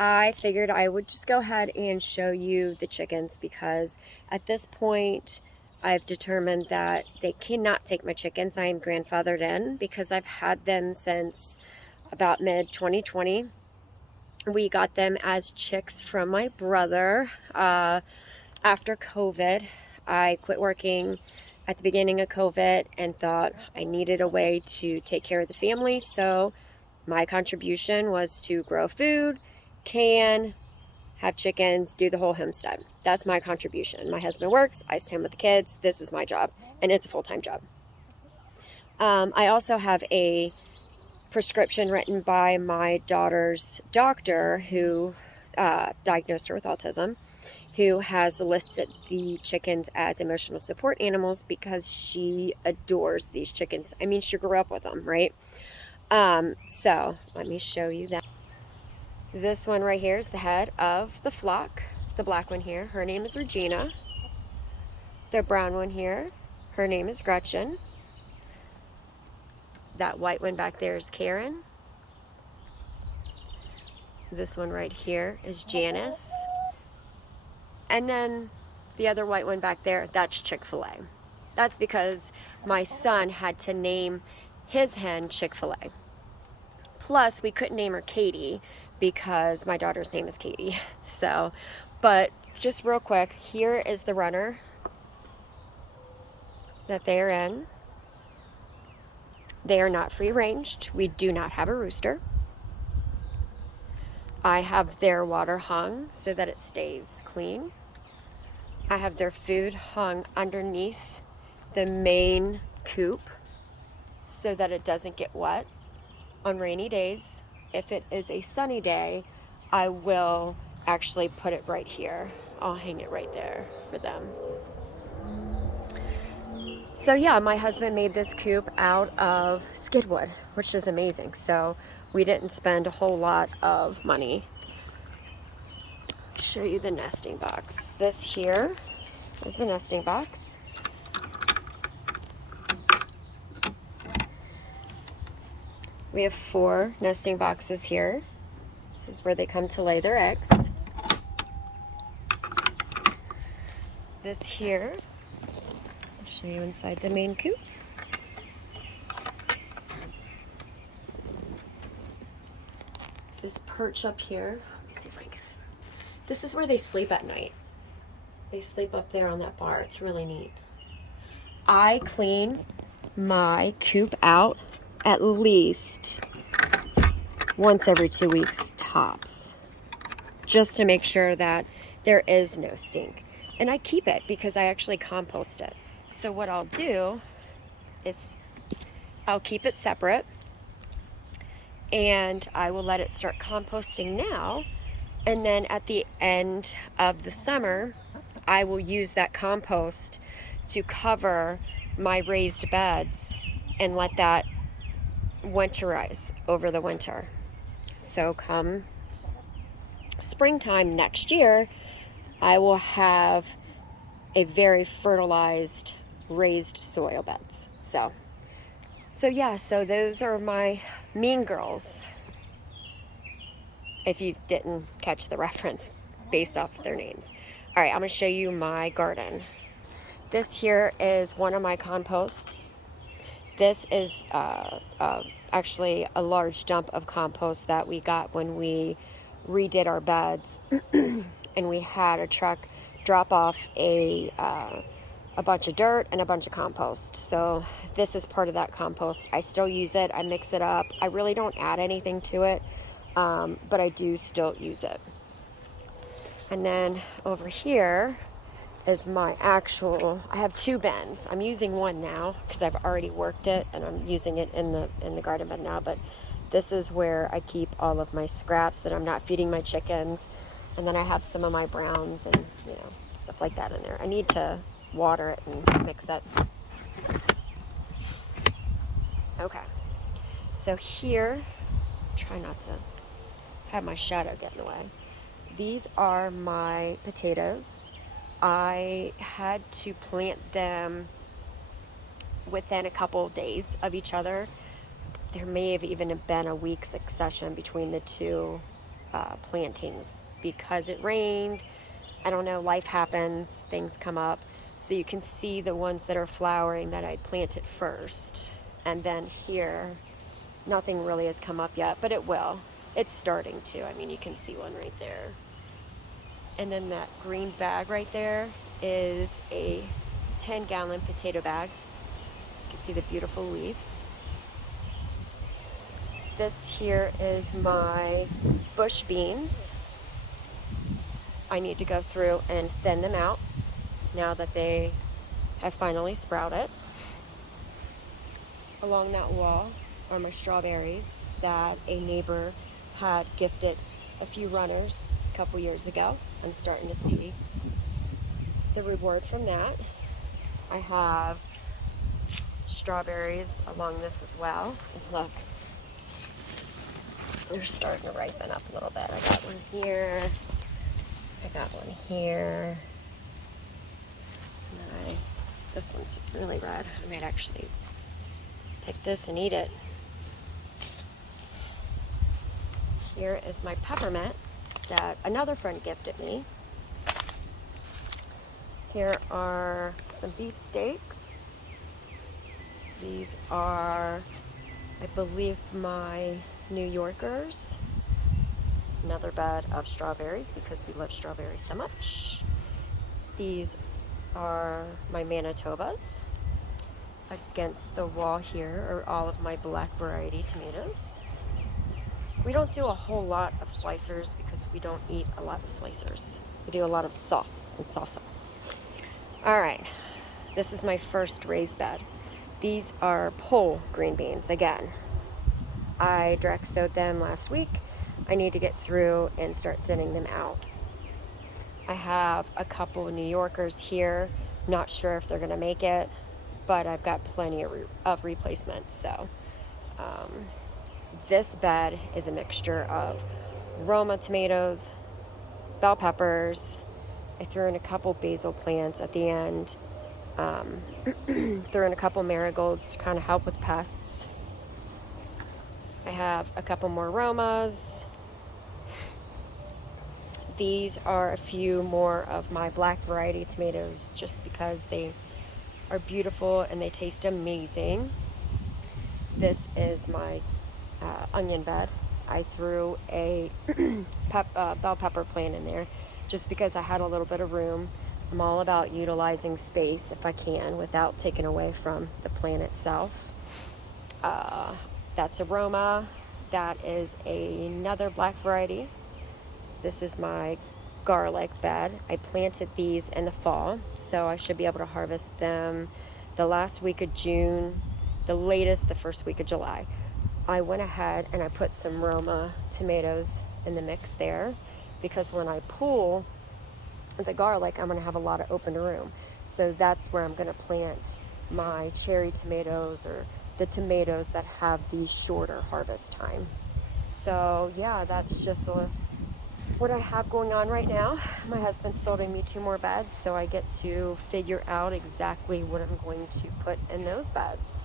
I figured I would just go ahead and show you the chickens, because at this point I've determined that they cannot take my chickens. I am grandfathered in because I've had them since about mid-2020. We got them as chicks from my brother. After COVID, I quit working at the beginning of COVID and thought I needed a way to take care of the family. So my contribution was to grow food, can, have chickens, do the whole homestead. That's my contribution. My husband works, I stay home with the kids. This is my job, and it's a full-time job. I also have a prescription written by my daughter's doctor, who diagnosed her with autism, who has listed the chickens as emotional support animals because she adores these chickens. I mean, she grew up with them, right? So let me show you that. This one right here is the head of the flock. The black one here, her name is Regina. The brown one here, her name is Gretchen. That white one back there is Karen. This one right here is Janice. And then the other white one back there, that's Chick-fil-A. That's because my son had to name his hen Chick-fil-A. Plus, we couldn't name her Katie because my daughter's name is Katie. So, but just real quick, here is the runner that they are in. They are not free ranged. We do not have a rooster. I have their water hung so that it stays clean. I have their food hung underneath the main coop so that it doesn't get wet on rainy days. If it is a sunny day, I will actually put it right here. I'll hang it right there for them. So yeah, my husband made this coop out of skidwood, which is amazing. So we didn't spend a whole lot of money. I'll show you the nesting box. This here is the nesting box. We have 4 nesting boxes here. This is where they come to lay their eggs. This here, I'll show you inside the main coop. This perch up here, let me see if I can get it. This is where they sleep at night. They sleep up there on that bar. It's really neat. I clean my coop out at least once every 2 weeks tops, just to make sure that there is no stink. And I keep it because I actually compost it. So what I'll do is I'll keep it separate, and I will let it start composting now, and then at the end of the summer I will use that compost to cover my raised beds and let that winterize over the winter. So come springtime next year, I will have a very fertilized raised soil beds. So yeah, so those are my mean girls, if you didn't catch the reference based off of their names. All right, I'm gonna show you my garden. This here is one of my composts. This is actually a large dump of compost that we got when we redid our beds and we had a truck drop off a bunch of dirt and a bunch of compost. So this is part of that compost. I still use it. I mix it up. I really don't add anything to it, but I do still use it. And then over here is my actual, I have 2 bins. I'm using one now because I've already worked it, and I'm using it in the garden bed now, but this is where I keep all of my scraps that I'm not feeding my chickens. And then I have some of my browns and, you know, stuff like that in there. I need to water it and mix it. Okay, so here, try not to have my shadow get in the way. These are my potatoes. I had to plant them within a couple of days of each other. There may have even been a week succession between the 2 plantings because it rained. I don't know, life happens, things come up. So you can see the ones that are flowering that I planted first. And then here, nothing really has come up yet, but it will. It's starting to. I mean, you can see one right there. And then that green bag right there is a 10-gallon potato bag. You can see the beautiful leaves. This here is my bush beans. I need to go through and thin them out now that they have finally sprouted. Along that wall are my strawberries that a neighbor had gifted a few runners a couple years ago. I'm starting to see the reward from that. I have strawberries along this as well. And look, they're starting to ripen up a little bit. I got one here. I got one here. And this one's really red. I might actually pick this and eat it. Here is my peppermint that another friend gifted me. Here are some beef steaks. These are, I believe, my New Yorkers. Another bed of strawberries because we love strawberries so much. These are my Manitobas. Against the wall here are all of my black variety tomatoes. We don't do a whole lot of slicers because we don't eat a lot of slicers. We do a lot of sauce and salsa. All right, this is my first raised bed. These are pole green beans again. I direct sowed them last week. I need to get through and start thinning them out. I have a couple of New Yorkers here. Not sure if they're gonna make it, but I've got plenty of replacements. So this bed is a mixture of Roma tomatoes, bell peppers. I threw in a couple basil plants at the end. Threw in a couple marigolds to kind of help with pests. I have a couple more Romas. These are a few more of my black variety tomatoes just because they are beautiful and they taste amazing. This is my onion bed. I threw a bell pepper plant in there just because I had a little bit of room. I'm all about utilizing space if I can without taking away from the plant itself. That's a Roma. That is another black variety. This is my garlic bed. I planted these in the fall, so I should be able to harvest them the last week of June, the latest the first week of July. I went ahead and I put some Roma tomatoes in the mix there because when I pull the garlic, I'm going to have a lot of open room. So that's where I'm going to plant my cherry tomatoes or the tomatoes that have the shorter harvest time. So yeah, that's just what I have going on right now. My husband's building me 2 more beds, so I get to figure out exactly what I'm going to put in those beds.